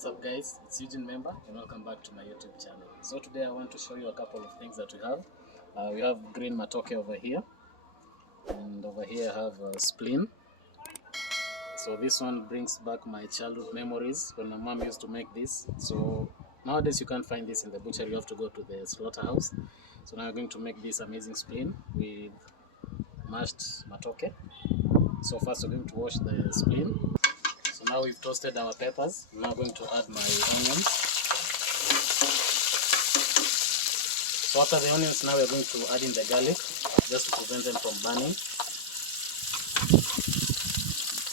What's up guys, it's Eugene member and welcome back to my YouTube channel. So today I want to show you a couple of things that we have. We have green matoke over here, and over here I have a spleen. So this one brings back my childhood memories when my mom used to make this. So nowadays you can't find this in the butcher, you have to go to the slaughterhouse. So now we're going to make this amazing spleen with mashed matoke. So first we're going to wash the spleen. So now we've toasted our peppers. I'm now going to add my onions. So after the onions, now we're going to add in the garlic, just to prevent them from burning.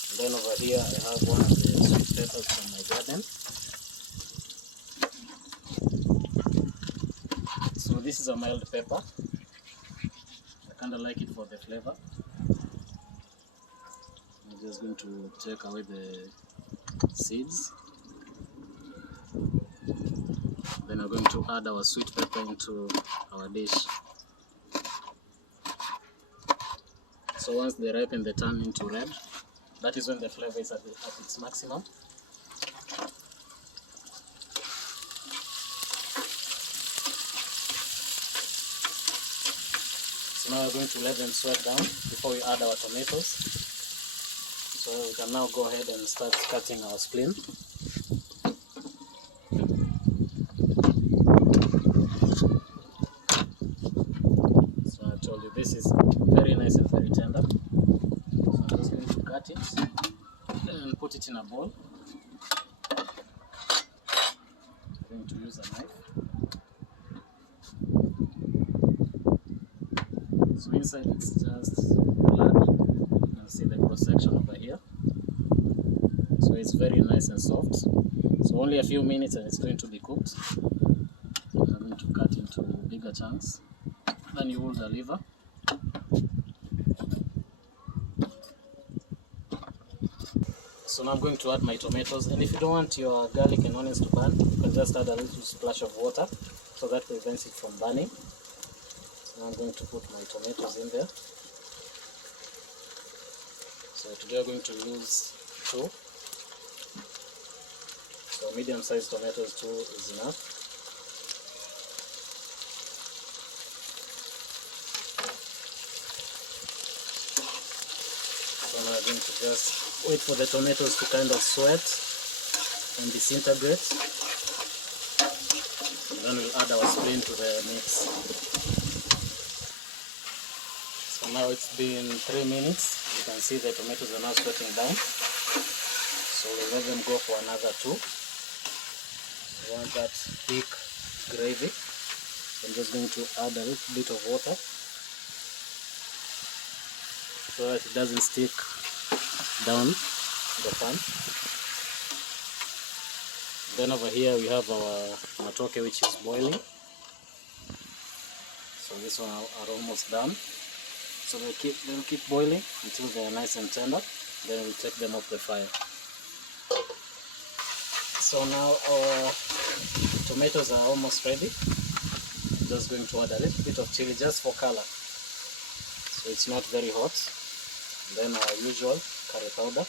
And then over here I have one of the sweet peppers from my garden. So this is a mild pepper. I kind of like it for the flavor. I'm just going to take away the seeds. Then we're going to add our sweet pepper into our dish. So once they ripen, they turn into red. That is when the flavor is at its maximum. So now we're going to let them sweat down before we add our tomatoes. So we can now go ahead and start cutting our spleen. So I told you this is very nice and very tender. So I'm just going to cut it and put it in a bowl. I'm going to use a knife. So inside it's just blood. You can see the cross section over here. So it's very nice and soft. So only a few minutes and it's going to be cooked. So I'm going to cut into bigger chunks. Then you will the liver. So now I'm going to add my tomatoes, and if you don't want your garlic and onions to burn, you can just add a little splash of water, so that prevents it from burning. So now I'm going to put my tomatoes in there. So today we're going to use 2. So medium-sized tomatoes, 2 is enough. So now I'm going to just wait for the tomatoes to kind of sweat and disintegrate. And then we'll add our spleen to the mix. So now it's been 3 minutes. You can see the tomatoes are now sweating down. So we'll let them go for another 2. We want that thick gravy. I'm just going to add a little bit of water so that it doesn't stick down the pan. Then over here we have our matoke, which is boiling. So this one are almost done. So they'll keep boiling until they are nice and tender. Then we'll take them off the fire. So now our tomatoes are almost ready. I'm just going to add a little bit of chili just for color. So it's not very hot. And then our usual curry powder.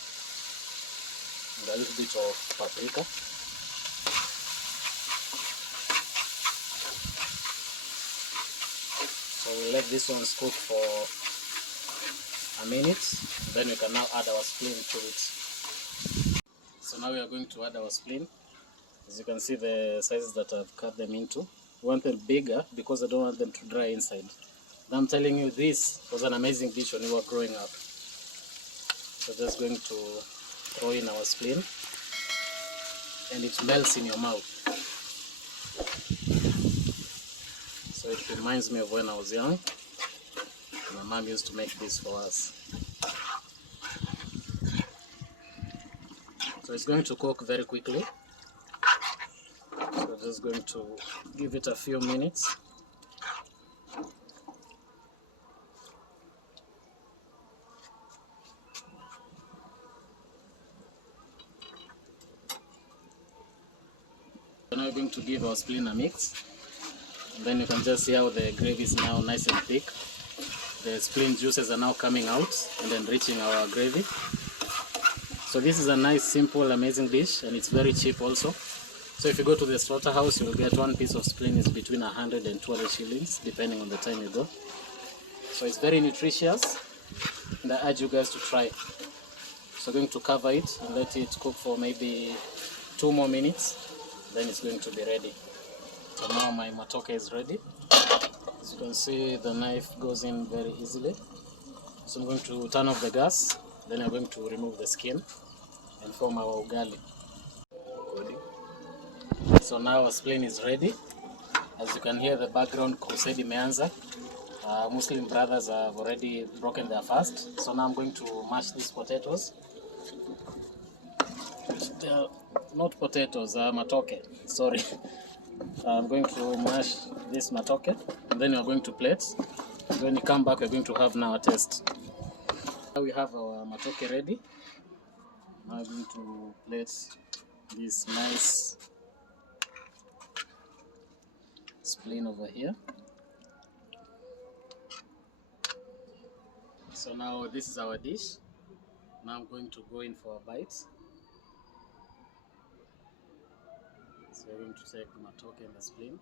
And a little bit of paprika. So we'll let this one cook for a minute. Then we can now add our spleen to it. So now we are going to add our spleen. As you can see the sizes that I've cut them into. We want them bigger because I don't want them to dry inside. And I'm telling you, this was an amazing dish when we were growing up. So just going to throw in our spleen and it melts in your mouth. So it reminds me of when I was young. My mom used to make this for us. So it's going to cook very quickly. So I'm just going to give it a few minutes. So now we're going to give our spleen a mix. And then you can just see how the gravy is now nice and thick. The spleen juices are now coming out and enriching our gravy. So this is a nice, simple, amazing dish, and it's very cheap also. So if you go to the slaughterhouse, you will get one piece of spleen is between 100 and 20 shillings, depending on the time you go. So it's very nutritious, and I urge you guys to try. So I'm going to cover it and let it cook for maybe 2 more minutes, then it's going to be ready. So now my matoke is ready. As you can see, the knife goes in very easily. So I'm going to turn off the gas, then I'm going to remove the skin and form our ugali. So now our spleen is ready. As you can hear the background, crusade imeanza. Muslim brothers have already broken their fast. So now I'm going to mash these potatoes. They are not potatoes, matoke. Sorry. I'm going to mash this matoke, and then we're going to plate. When you come back, we're going to have now a taste. Now we have our matoke ready. Now I'm going to plate this nice spleen over here. So now this is our dish. Now I'm going to go in for a bite. So we're going to take the matoke and the spleen.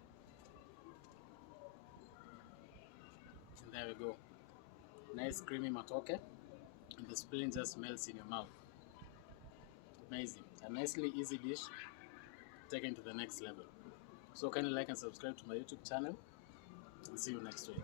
And there we go. Nice creamy matoke. And the spleen just melts in your mouth. Amazing. A nicely easy dish taken to the next level. So kindly like and subscribe to my YouTube channel, and see you next week.